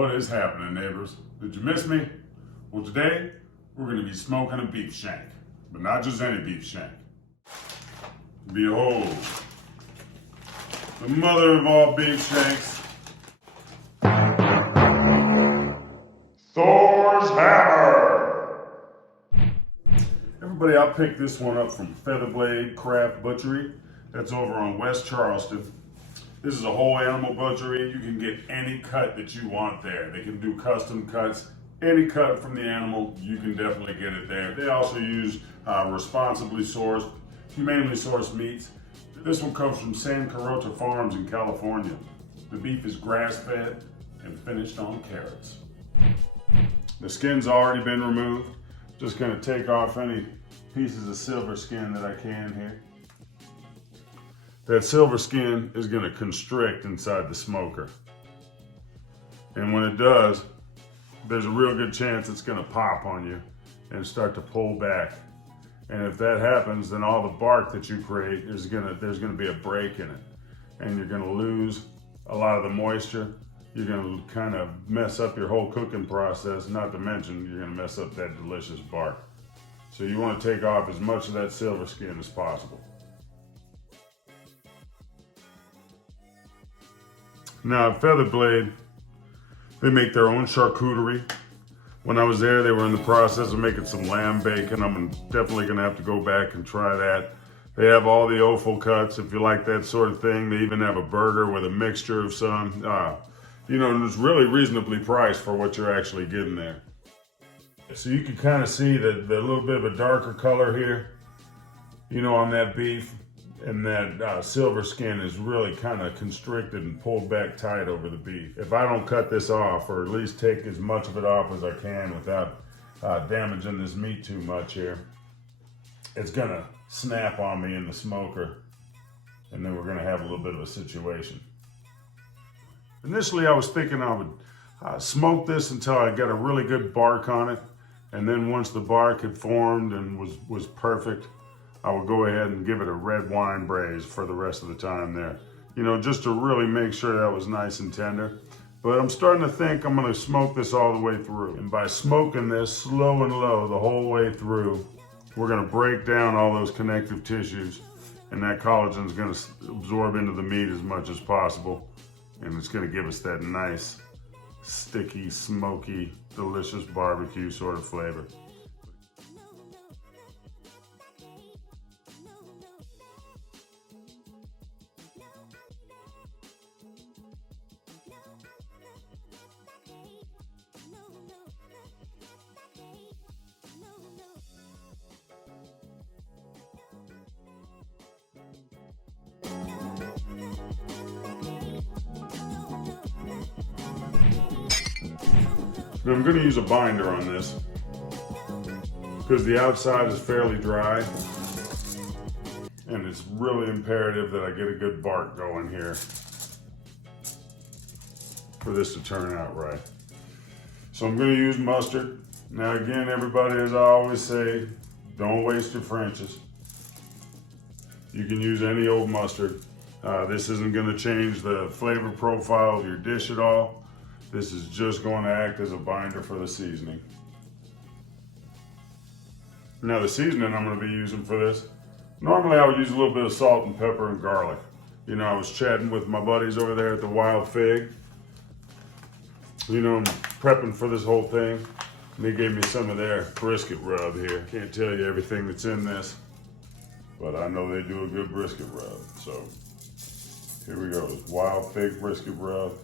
What is happening, neighbors? Did you miss me? Well, today we're going to be smoking a beef shank, but not just any beef shank. Behold, the mother of all beef shanks, Thor's Hammer. Everybody, I picked this one up from Featherblade Craft Butchery. That's over on West Charleston. This is a whole animal butchery. You can get any cut that you want there. They can do custom cuts. Any cut from the animal, you can definitely get it there. They also use responsibly sourced, humanely sourced meats. This one comes from San Carota Farms in California. The beef is grass-fed and finished on carrots. The skin's already been removed. Just gonna take off any pieces of silver skin that I can here. That silver skin is going to constrict inside the smoker. And when it does, there's a real good chance it's going to pop on you and start to pull back. And if that happens, then all the bark that you create there's going to be a break in it. And you're going to lose a lot of the moisture. You're going to kind of mess up your whole cooking process, not to mention you're going to mess up that delicious bark. So you want to take off as much of that silver skin as possible. Now at Featherblade, they make their own charcuterie. When I was there, they were in the process of making some lamb bacon. I'm definitely gonna have to go back and try that. They have all the offal cuts if you like that sort of thing. They even have a burger with a mixture of some. You know, and it's really reasonably priced for what you're actually getting there. So you can kind of see the little bit of a darker color here, you know, on that beef. And that silver skin is really kind of constricted and pulled back tight over the beef. If I don't cut this off, or at least take as much of it off as I can without damaging this meat too much here, it's gonna snap on me in the smoker, and then we're gonna have a little bit of a situation. Initially, I was thinking I would smoke this until I got a really good bark on it, and then once the bark had formed and was perfect, I will go ahead and give it a red wine braise for the rest of the time there. You know, just to really make sure that was nice and tender. But I'm starting to think I'm gonna smoke this all the way through. And by smoking this slow and low the whole way through, we're gonna break down all those connective tissues, and that collagen's gonna absorb into the meat as much as possible. And it's gonna give us that nice, sticky, smoky, delicious barbecue sort of flavor. Now I'm going to use a binder on this because the outside is fairly dry, and it's really imperative that I get a good bark going here for this to turn out right. So I'm going to use mustard. Now again, everybody, as I always say, don't waste your French's. You can use any old mustard. This isn't going to change the flavor profile of your dish at all. This is just going to act as a binder for the seasoning. Now the seasoning I'm going to be using for this, normally I would use a little bit of salt and pepper and garlic. You know, I was chatting with my buddies over there at the Wild Fig. You know, I'm prepping for this whole thing. And they gave me some of their brisket rub here. Can't tell you everything that's in this, but I know they do a good brisket rub. So here we go, this Wild Fig brisket rub.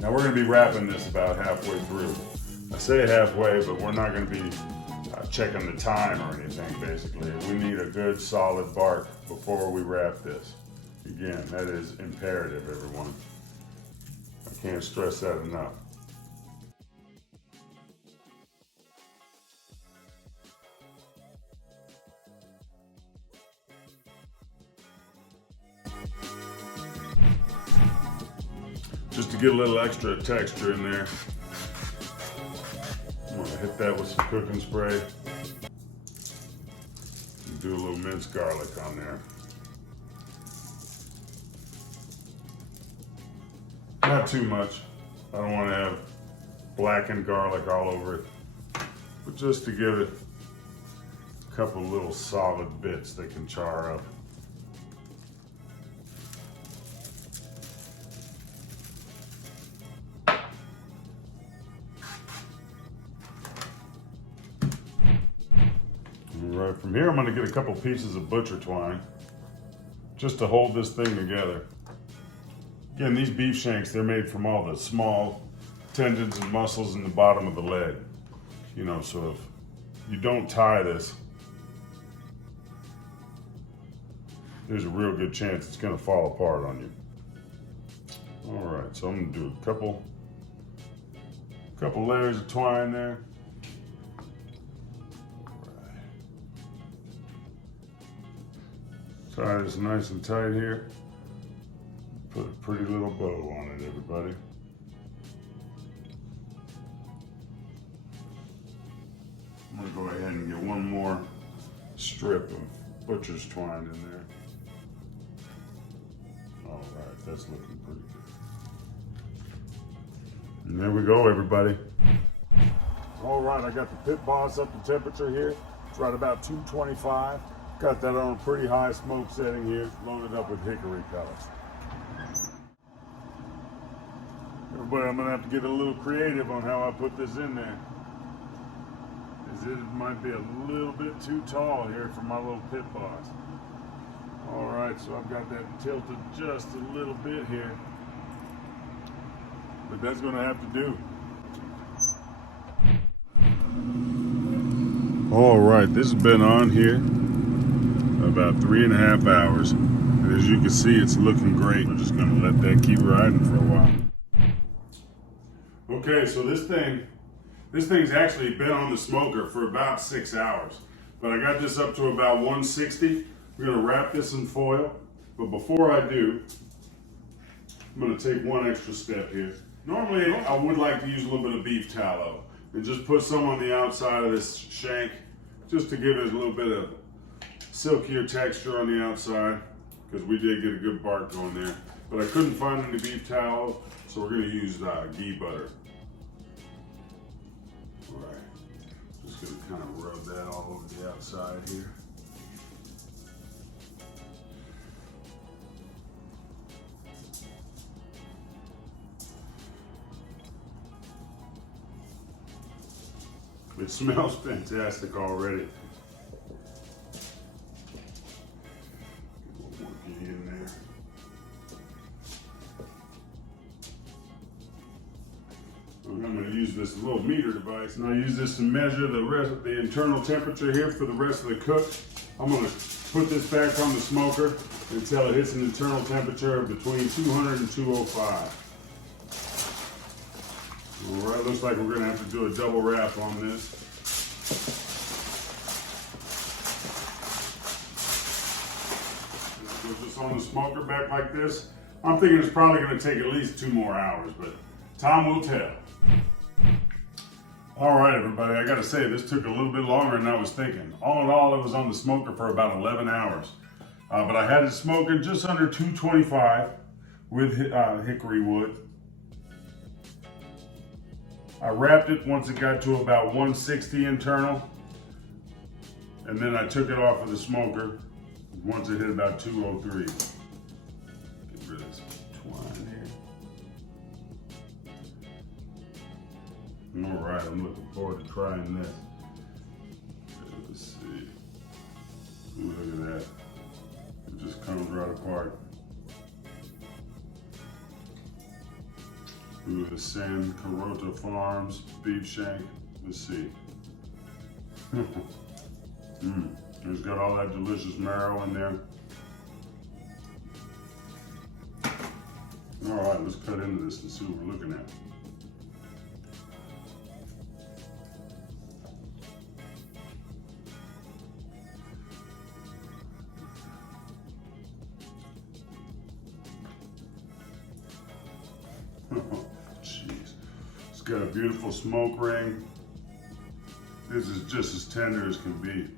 Now we're going to be wrapping this about halfway through. I say halfway, but we're not going to be checking the time or anything, basically. We need a good solid bark before we wrap this. Again, that is imperative, everyone. I can't stress that enough. just to get a little extra texture in there. I'm gonna hit that with some cooking spray. And do a little minced garlic on there. Not too much. I don't want to have blackened garlic all over it, but just to give it a couple little solid bits that can char up. All right, from here I'm going to get a couple pieces of butcher twine just to hold this thing together. Again, these beef shanks, they're made from all the small tendons and muscles in the bottom of the leg. You know, so if you don't tie this, there's a real good chance it's gonna fall apart on you. All right, so I'm gonna do a couple layers of twine there. Tie this nice and tight here. Put a pretty little bow on it, everybody. I'm gonna go ahead and get one more strip of butcher's twine in there. All right, that's looking pretty good. And there we go, everybody. All right, I got the pit boss up to temperature here. It's right about 225. Got that on a pretty high smoke setting here, loaded up with hickory pellets. Everybody, I'm gonna have to get a little creative on how I put this in there. As it might be a little bit too tall here for my little pit boss. All right, so I've got that tilted just a little bit here. But that's gonna have to do. All right, this has been on here about 3.5 hours. And as you can see, it's looking great. I'm just gonna let that keep riding for a while. Okay, so this thing's actually been on the smoker for about 6 hours. But I got this up to about 160. We're gonna wrap this in foil. But before I do, I'm gonna take one extra step here. Normally, I would like to use a little bit of beef tallow and just put some on the outside of this shank, just to give it a little bit of silkier texture on the outside, because we did get a good bark going there. But I couldn't find any beef tallow, so we're gonna use ghee butter. All right, just gonna kind of rub that all over the outside here. It smells fantastic already. Get a little more ghee in there. I'm going to use this little meter device, and I use this to measure the internal temperature here for the rest of the cook. I'm going to put this back on the smoker until it hits an internal temperature of between 200 and 205. All right, looks like we're gonna have to do a double wrap on this. Put this on the smoker back like this. I'm thinking it's probably gonna take at least 2 more hours, but time will tell. All right, everybody, I gotta say, this took a little bit longer than I was thinking. All in all, it was on the smoker for about 11 hours. But I had it smoking just under 225 with hickory wood. I wrapped it once it got to about 160 internal, and then I took it off of the smoker once it hit about 203. Get rid of this twine here. All right, I'm looking forward to trying this. Let's see. Ooh, look at that. It just comes right apart. Ooh, the San Carota Farms beef shank. Let's see. It's got all that delicious marrow in there. All right, let's cut into this and see what we're looking at. got a beautiful smoke ring. This is just as tender as can be.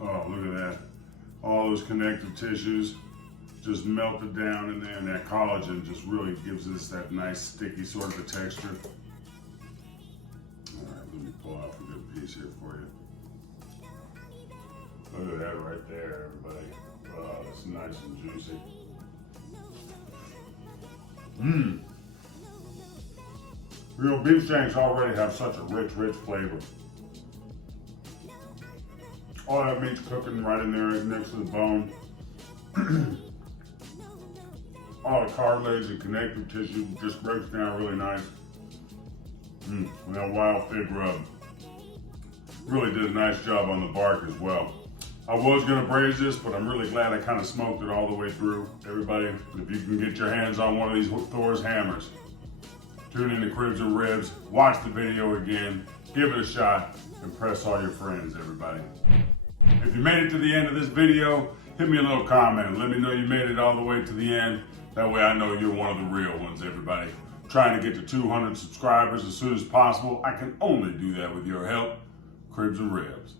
Oh, look at that. All those connective tissues just melted down in there, and that collagen just really gives us that nice sticky sort of a texture. All right, let me pull out a good piece here for you. Look at that right there, everybody. Oh, that's nice and juicy. Mmm. You know, beef shanks already have such a rich flavor. All that meat's cooking right in there next to the bone. All the cartilage and connective tissue just breaks down really nice. And that wild fig rub really did a nice job on the bark as well. I was gonna braise this, but I'm really glad I kind of smoked it all the way through. Everybody, if you can get your hands on one of these Thor's hammers, tune into Cribs and Ribs, watch the video again, give it a shot, and press all your friends, everybody. If you made it to the end of this video, hit me a little comment. Let me know you made it all the way to the end. That way I know you're one of the real ones, everybody. I'm trying to get to 200 subscribers as soon as possible. I can only do that with your help. Cribs and Ribs.